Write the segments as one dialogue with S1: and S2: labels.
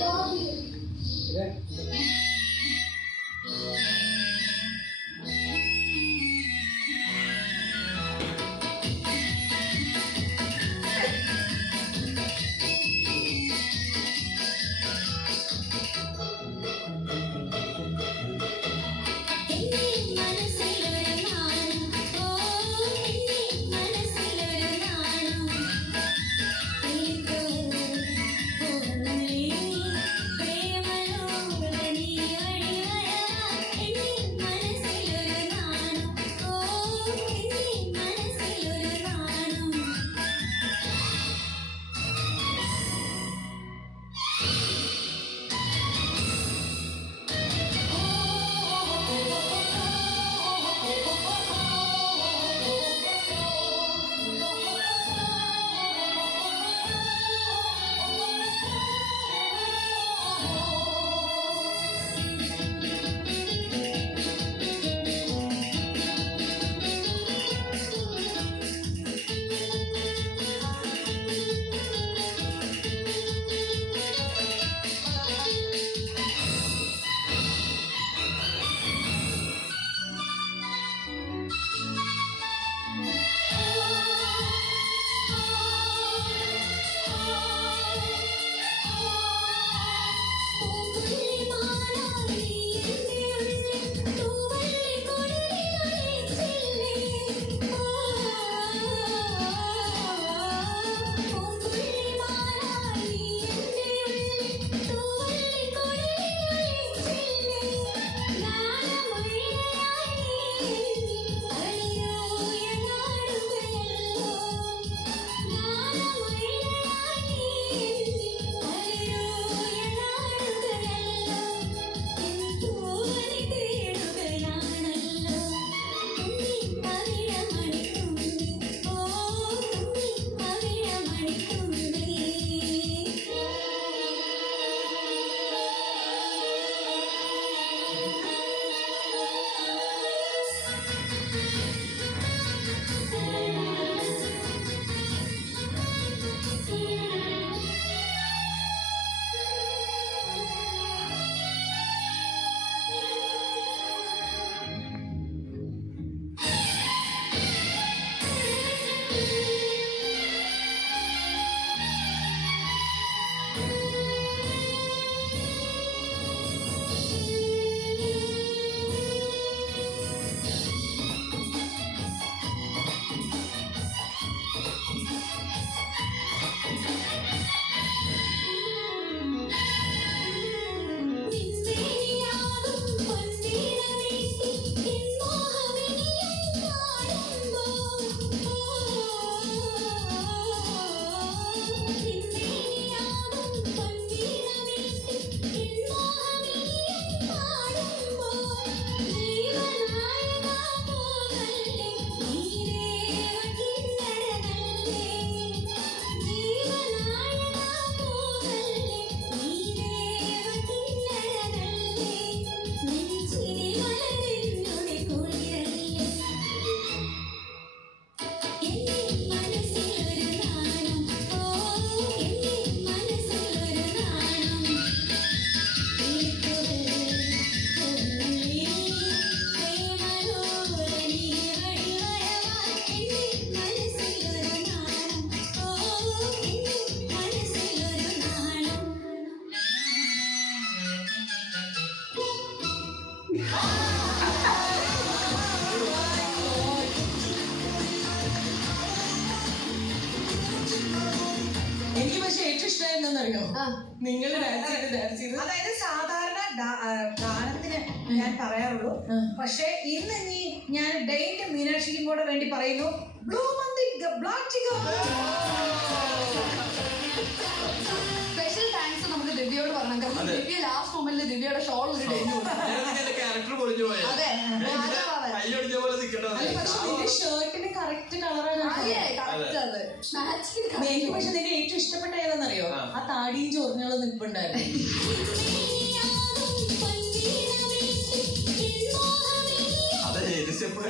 S1: എന്റെ
S2: എനിക്ക് പക്ഷെ ഏറ്റവും ഇഷ്ടം എന്താണെന്നറിയോ? നിങ്ങൾ ഡാൻസ് ചെയ്ത് ഡാൻസ് ചെയ്ത്.
S3: അതായത് സാധാരണ ഗാനത്തിന് ഞാൻ പറയാറുള്ളൂ. പക്ഷെ ഇന്ന് നീ ഞാൻ ഡെയിന്റെ മീനാക്ഷിക്കും കൂടെ വേണ്ടി പറയുന്നു. ബ്ലൂ മന്തി
S4: സ്പെഷ്യൽ താങ്ക്സ് നമുക്ക് ദിവ്യയോട് പറഞ്ഞു കാരണം ദിവ്യ ലാസ്റ്റ് മൊമെന്റിൽ ദിവ്യയുടെ ഷോൾ ഒരു
S5: പോയ
S4: അതെ
S2: അല്ല പക്ഷെ നിന്റെ ഷർട്ടിന് കറക്റ്റ് കളറാണ് എനിക്ക് പക്ഷെ നിന്റെ ഏറ്റവും ഇഷ്ടപ്പെട്ട ഏതാണെന്നറിയോ? ആ. താടിയും ചോറിനുള്ള നിൽപ്പുണ്ടായിരുന്നു.
S5: അത് ഏത് സ്റ്റെപ്പ്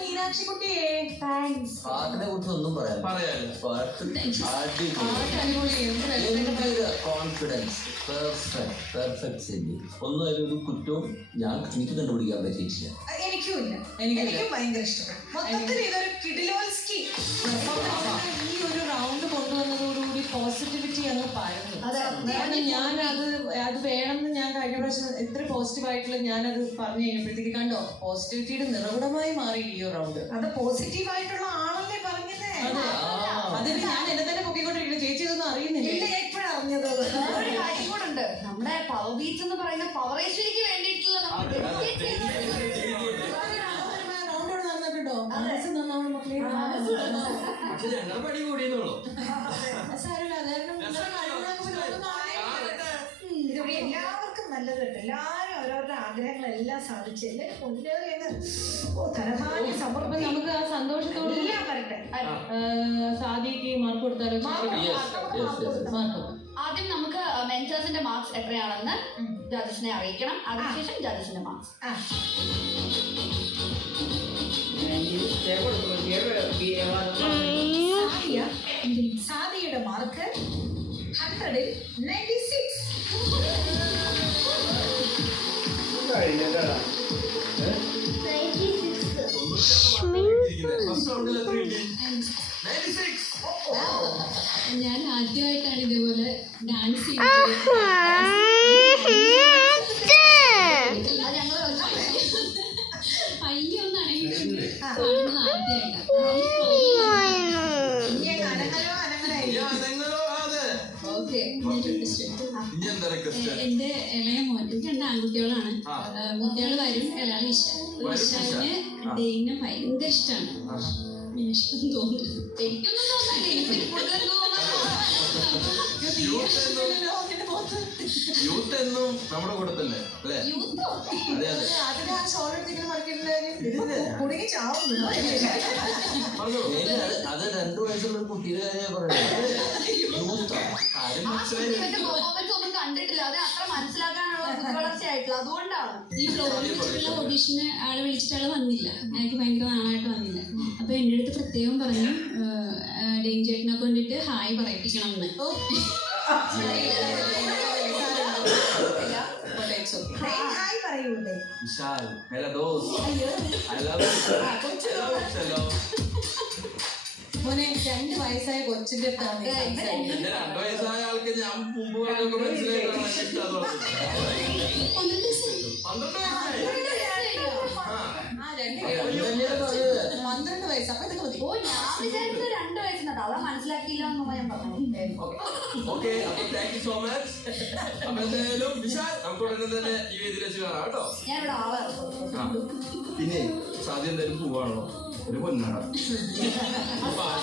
S2: മീനാക്ഷി കുട്ടിയെ
S4: താങ്ക്സ്
S6: പാട്ടിനെ കുറിച്ച് ഒന്നും പറയാൻ
S5: പറയാനില്ല.
S6: പാട്ട് കോൺഫിഡൻസ് പെർഫെക്റ്റ് പെർഫെക്റ്റ് ശരി ഒന്നും അതിലൊരു കുറ്റവും ഞാൻ എനിക്ക് കണ്ടുപിടിക്കാൻ പറ്റിയിട്ടില്ല.
S3: എനിക്കും ഇല്ല
S2: എനിക്കില്ല.
S3: എനിക്കും ഭയങ്കര ഇഷ്ടപ്പെട്ടു മൊത്തത്തിൽ ഇതൊരു കിടിലോൽസ്കി
S2: ഈ ഒരു റൗണ്ട് കൊണ്ടുവന്നതോടുകൂടി പോസിറ്റിവിറ്റി അങ്ങ് പരന്നു
S4: അതെ.
S2: കാരണം ഞാൻ അത് അത് വേണമെന്ന് ഞാൻ കഴിഞ്ഞ പ്രാവശ്യം എത്ര പോസിറ്റീവ് ആയിട്ടുള്ള ഞാനത് പറഞ്ഞു കഴിഞ്ഞപ്പോഴത്തേക്ക് കണ്ടോ പോസിറ്റിവിറ്റിയുടെ നിറകുടമായി മാറി ഈ ഒരു റൗണ്ട്
S3: അത് പോസിറ്റീവ് ആയിട്ടുള്ള ആളല്ലേ പറഞ്ഞത്?
S2: അതെ അതിന് ഞാൻ എന്നെ തന്നെ പൊക്കിക്കൊണ്ടിരിക്കുന്നു. ചേച്ചി ഇതൊന്നും അറിയുന്നില്ല?
S3: ഇപ്പോഴാണ് അറിഞ്ഞത്.
S4: വേറൊരു കാര്യം കൂടെ ഉണ്ട്. നമ്മുടെ പവർ ബീറ്റ്സ് എന്ന് പറയുന്ന പവറേശ്വരിക്ക് വേണ്ടിയിട്ടുള്ള
S2: റൗണ്ട് നടന്നിട്ടുണ്ടോ? മനസ്സ് നന്നാവണം മക്കളെ.
S5: പണി കൂടിയെന്നുള്ളൂ
S3: എല്ലാവരും അവരവരുടെ ആഗ്രഹങ്ങളെല്ലാം സാധിച്ച് എല്ലാവരും മുന്നേറി അങ്ങ് ഓ തലമാരി സമർപ്പണം
S2: നമുക്ക് ആ സന്തോഷത്തോടെ
S3: എല്ലാം വരട്ടെ.
S2: സാദിക്ക് മാർക്ക് കൊടുത്താലും
S6: യെസ് യെസ് യെസ്
S2: മാർക്ക്
S4: ആദ്യം നമുക്ക് മെന്റേഴ്സിന്റെ മാർക്സ് എത്രയാണെന്ന് ജഡ്ജസിനെ അറിയിക്കണം. അതിനുശേഷം ജഡ്ജസിന്റെ മാർക്സ്
S3: സാദിയുടെ മാർക്ക് ഹൺഡ്രഡിൽ
S1: നയന്റി
S3: ഇനി
S5: അതെങ്ങനോ അതെ
S1: ഓക്കെ
S5: ഇനി എന്താ റിക്വസ്റ്റ്
S1: എന്റെ ഇളയ മോൻ എനിക്ക് രണ്ട് ആൺകുട്ടികളാണ്. കുട്ടികൾ വരും ഇളയാൾ ഇഷ്ടം
S5: വരും
S1: ഇഷാന്
S5: ഇഷ. ആ.
S1: ഡെയിനെ ഭയങ്കര ഇഷ്ടമാണ് ഇഷ്ടം തോന്നുന്നു
S4: എനിക്കൊന്നും തോന്നുന്നില്ല എനിക്ക് കൂടുതൽ
S5: യൂത്ത് എന്നും നമ്മുടെ കൂട്ടത്തില്ലേ അല്ലേ അതെ
S6: രണ്ടു വയസ്സുള്ള കുട്ടിയുടെ കാര്യം പറയുന്നത്. യൂത്തോ.
S5: ആരും മനസ്സിലായി
S4: കണ്ടിട്ടില്ല. അത് അത്ര മനസ്സിലാക്കാനുള്ള ബുദ്ധിവളർച്ചയായിട്ടില്ല അതുകൊണ്ടാണ്
S1: ഈ ഫ്ലോറിൽ വെച്ചിട്ടുള്ള ഓഡീഷന് ആളെ വിളിച്ചിട്ട് ആൾ വന്നില്ല. അയാൾക്ക് ഭയങ്കര നാളായിട്ട് വന്നില്ല. അപ്പൊ എന്റെ അടുത്ത് പ്രത്യേകം പറഞ്ഞു ഡെയിൻ കൊണ്ടിട്ട് ഹായ് പറയിപ്പിക്കണം എന്ന്
S3: ഹായ് പറയൂലേ
S5: വിശാൽ. മേരാ ദോസ്. ഐ ലവ് ഹലോ
S2: മോനെ രണ്ട് വയസ്സായ കൊച്ചിന്റെ അടുത്താണ്
S5: രണ്ടു വയസ്സായ ആൾക്ക് ഞാൻ മുമ്പ് പറഞ്ഞൊക്കെ പന്ത്രണ്ട് വയസ്സായി. ആ
S2: ആ രണ്ട്
S6: അത് തന്നെയാണ്
S2: വയസ്സ്. അപ്പൊ ഇതൊക്കെ മതി.
S4: ഞാൻ രണ്ട് മനസ്സിലാക്കിയില്ല എന്ന് ഞാൻ പറഞ്ഞു
S5: ഓക്കെ അപ്പൊ താങ്ക് യു സോ മച്ച് അപ്പൊ എന്തായാലും വിശാൽ നമുക്ക് ഉടനെ തന്നെ ഈ വേദിയിൽ വെച്ച് കാണാം കേട്ടോ
S4: ഞാൻ ഇവിടെ หรื
S5: อว่าหนูมาแบบหนูฝาก